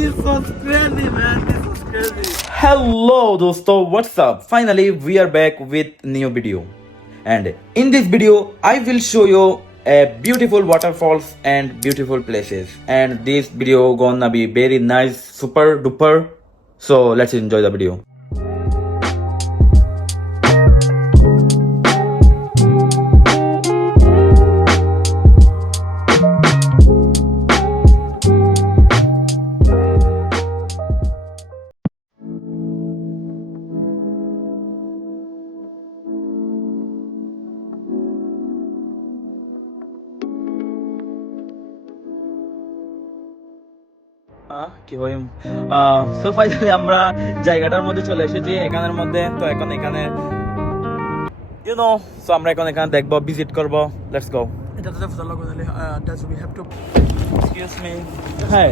This was crazy, man. This was crazy. Hello dosto, what's up? Finally we are back with new video, and in this video I will show you a beautiful waterfalls and beautiful places, and this video gonna be very nice, super duper. So let's enjoy the video. কি হয় so finally আমরা জায়গাটার মধ্যে চলে এসেছি, এখানের মধ্যে। তো এখন এখানে সো আমরা এখন এখানে দেখবো, ভিজিট করব। Let's go. Does we have to? Excuse me. Hi,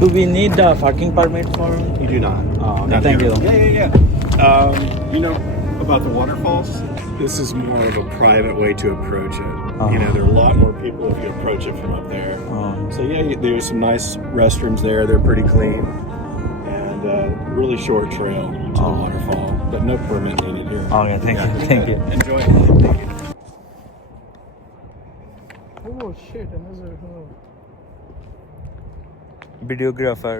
do we need a parking permit for? You do not. Okay, thank you. Yeah. You know about the waterfalls? This is more of a private way to approach it. You know, there are a lot more people if you approach it from up there. So yeah, there's some nice restrooms there. They're pretty clean, and really short trail to the waterfall, but no permit needed here. Okay, thank you. Thank you. Enjoy. Thank you. Oh shit! Another. Videographer.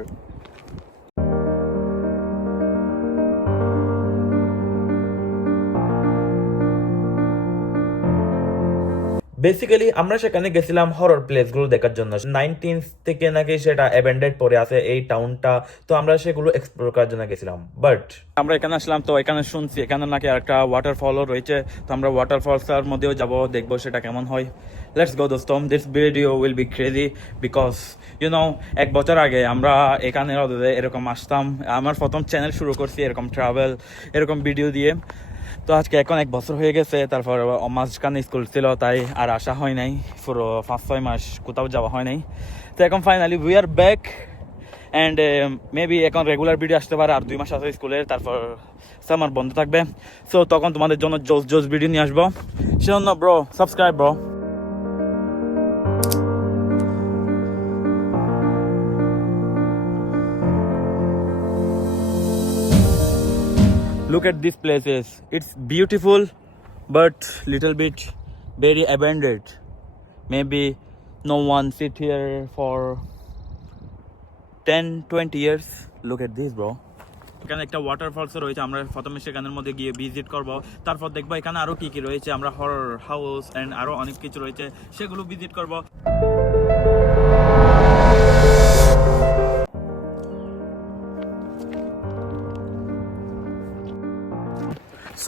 Basically আমরা সেখানে গেছিলাম horror প্লেসগুলো দেখার জন্য। 19 থেকে নাকি সেটা অ্যাবেন্ডেড পড়ে আছে এই টাউনটা, তো আমরা সেগুলো এক্সপ্লোর করার জন্য গেছিলাম। বাট আমরা এখানে আসলাম, তো এখানে শুনছি এখানে নাকি একটা ওয়াটারফলও রয়েছে, তো আমরা ওয়াটারফলসের মধ্যেও যাব, দেখবো সেটা কেমন হয়। লেটস গো দোস্তম, this video will be crazy because এক বছর আগে আমরা এখানে এরকম আসতাম। আমার প্রথম চ্যানেল শুরু করছি এরকম ট্রাভেল, এরকম ভিডিও দিয়ে। তো আজকে এখন 1 বছর হয়ে গেছে, তারপর মাঝখানে স্কুল ছিল, তাই আর আসা হয় নাই। পুরো 5-6 মাস কোথাও যাওয়া হয় নাই। তো এখন finally we are back, and maybe এখন রেগুলার ভিডিও আসতে পারে। আর 2 মাস আছে স্কুলের, তারপর সামার বন্ধ থাকবে। সো তখন তোমাদের জন্য জোস ভিডিও নিয়ে আসবো। সেজন্য bro, subscribe bro. Look at these places. It's beautiful, but little bit very abandoned. Maybe no one sit here for 10-20 years. Look at this, bro. এখানে একটা ওয়াটারফলস রয়েছে, আমরা প্রথমে সেখানের মধ্যে গিয়ে ভিজিট করব, তারপর দেখবো এখানে আরো কি কি রয়েছে। আমরা হরর হাউস এন্ড আরো অনেক কিছু রয়েছে, সেগুলো ভিজিট করব।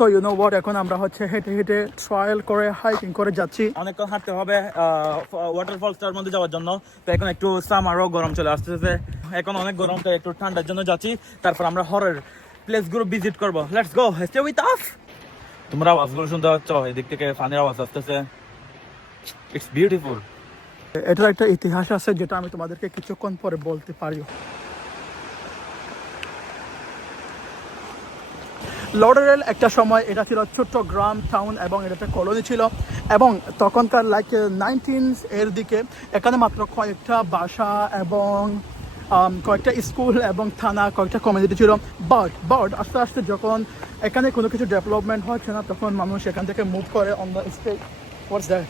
So you know what? এখন আমরা হচ্ছে হেঁটে হেঁটে ট্রায়াল করে হাইকিং করে যাচ্ছি। অনেকক্ষণ হাঁটতে হবে ওয়াটারফলসটার মধ্যে যাওয়ার জন্য। তো এখন একটু সামারও গরম চলে আসতেছে, এখন অনেক গরম, তাই একটু ঠান্ডার জন্য যাচ্ছি। তারপর আমরা হরর প্লেসগুলো ভিজিট করবো। Let's go, stay with us. তোমরা আওয়াজগুলো শুনতে পাচ্ছ, এদিক থেকে পানির আওয়াজ আসতেছে। It's beautiful. এটার একটা ইতিহাস আছে যেটা আমি তোমাদেরকে কিছুক্ষণ পরে বলতে পারি। লডারেল একটা সময় এটা ছিল ছোট্ট গ্রাম টাউন, এবং এটা একটা কলোনি ছিল। এবং তখনকার 19 এর দিকে এখানে মাত্র কয়েকটা বাসা এবং কয়েকটা স্কুল এবং থানা, কয়েকটা কমিউনিটি ছিল। বাট আস্তে আস্তে যখন এখানে কোনো কিছু ডেভেলপমেন্ট হচ্ছে না, তখন মানুষ এখান থেকে মুভ করে on the state. What's that?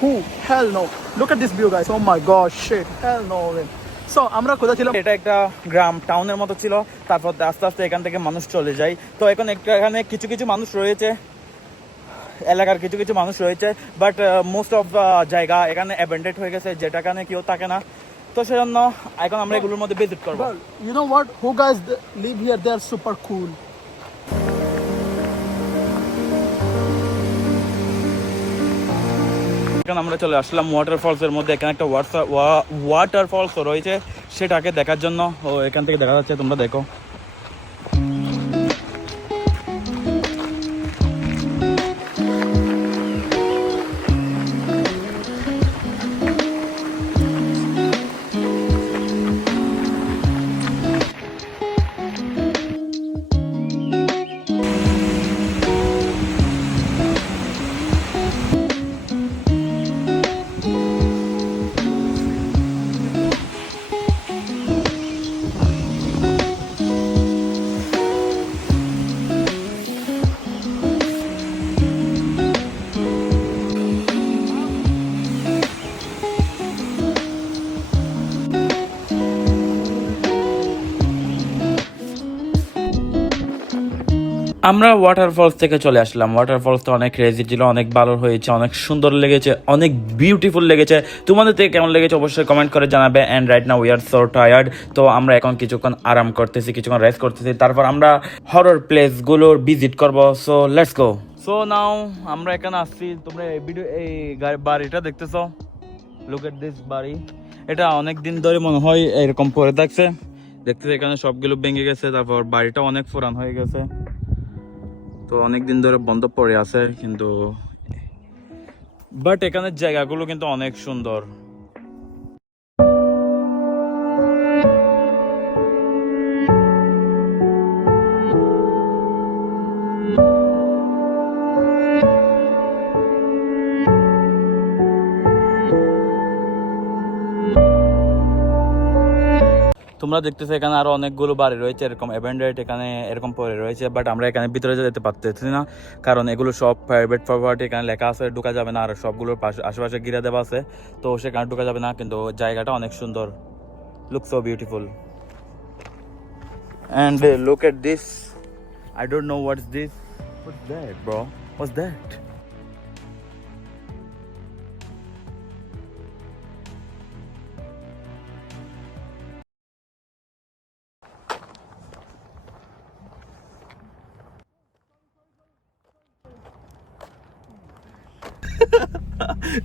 Who? Hell no. Look at this view, guys. Oh my gosh, shit. Hell no. So আমরা কোথায় ছিলাম? এটা একটা গ্রাম টাউনের মতো ছিল, তারপর আস্তে আস্তে এখান থেকে মানুষ চলে যায়। তো এখন এখানে কিছু কিছু মানুষ রয়েছে, এলাকার কিছু কিছু মানুষ রয়েছে, বাট মোস্ট অফ জায়গা এখানে অ্যাবেন্ডেড হয়ে গেছে, যেটা এখানে কেউ থাকে না। তো সেজন্য এখন আমরা এগুলোর মধ্যে ভিজিট করবো। You know what? Who guys live here? They are super cool. এখন আমরা চলে আসলাম ওয়াটারফলস এর মধ্যে। এখানে একটা ওয়াটারফলস রয়েছে, সেটাকে দেখার জন্য। ও এখান থেকে দেখা যাচ্ছে, তোমরা দেখো। আমরা ওয়াটারফলস থেকে চলে আসলাম। ওয়াটারফলসটা অনেক ক্রেজি ছিল, অনেক ভালো হয়েছে, অনেক সুন্দর লেগেছে, অনেক বিউটিফুল লেগেছে। তোমাদের থেকে কেমন লেগেছে অবশ্যই কমেন্ট করে জানাবে। And right now we are so tired, তো আমরা এখন কিছুক্ষণ আরাম করতেছি, কিছুক্ষণ রেস্ট করতেছি, তারপর আমরা হরর প্লেসগুলোর ভিজিট করবো। So let's go. So now আমরা এখানে আসছি, তোমরা এই ভিডিও এই বাড়িটা দেখতেছো, লুক এট দিস বাড়ি। এটা অনেক দিন ধরে মনে হয় এরকম পড়ে থাকছে, দেখতেছি এখানে সবগুলো ভেঙে গেছে, তারপর বাড়িটা অনেক পুরান হয়ে গেছে, তো অনেক দিন ধরে বন্ধ পড়ে আছে কিন্তু, বাট এখানে জায়গাগুলো কিন্তু অনেক সুন্দর। তোমরা দেখতেছো এখানে আরো অনেকগুলো বাড়ি রয়েছে এরকম অ্যাবেন্ডেড, এখানে এরকম পড়ে রয়েছে, বাট আমরা এখানে ভিতরে যেতে পারতেছি না, কারণ এগুলো সব প্রাইভেট প্রপার্টি, এখানে লেখা আছে ঢোকা যাবে না, আর সবগুলোর আশেপাশে ঘিরে দেওয়া আছে, তো সেখানে ঢোকা যাবে না, কিন্তু জায়গাটা অনেক সুন্দর, look so beautiful. And look at this, I don't know what's this. What's that, bro? What's that?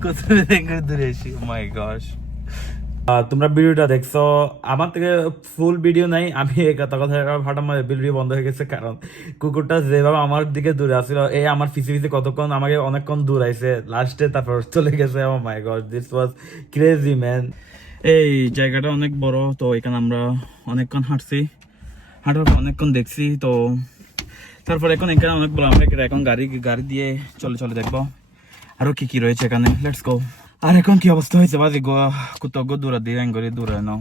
কোথায় থেকে দূরে এসি, মাই গশ। তোমরা ভিডিওটা দেখছো, আমার থেকে ফুল ভিডিও নাই, আমি কথা কথা হঠাৎ ভিডিও বন্ধ হয়ে গেছে, কারণ কুকুরটা যেভাবে আমার দিকে দূরে আসছিল, এই আমার ফিসি ফিসি কতক্ষণ আমাকে অনেকক্ষণ দূর আইছে, লাস্টে তারপর চলে গেছে। Oh my god, this was crazy man. এই জায়গাটা অনেক বড়, তো এখানে আমরা অনেকক্ষণ হাঁটছি, হাঁটার পর অনেকক্ষণ দেখছি, তো তারপর এখন এখানে অনেক বড়, আমরা এখন গাড়ি দিয়ে চলে দেখবো আরো কি কি রয়েছে এখানে। Let's go. আর এখন কি অবস্থা হয়েছে, বাজে কুতজ্ঞ দূরা দিয়ে করে দূরে নাও।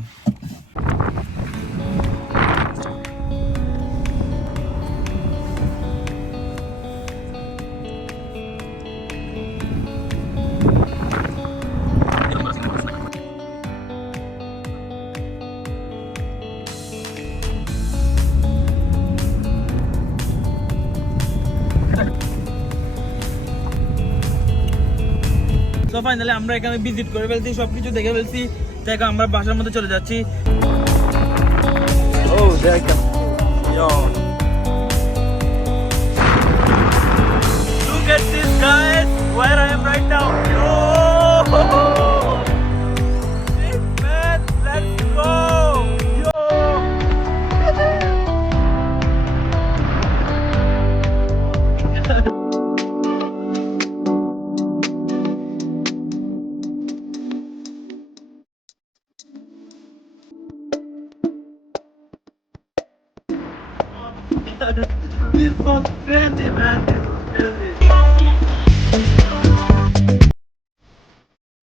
তো ফাইনালি আমরা এখানে ভিজিট করে ফেলছি, সবকিছু দেখে ফেলছি, তাই এখন আমরা বাসার মধ্যে চলে যাচ্ছি। Oh, there I come. Yo. Look at this, guys, where I am right now. Yo. Hey, man, let's go. Yo. This was crazy, man. This was crazy.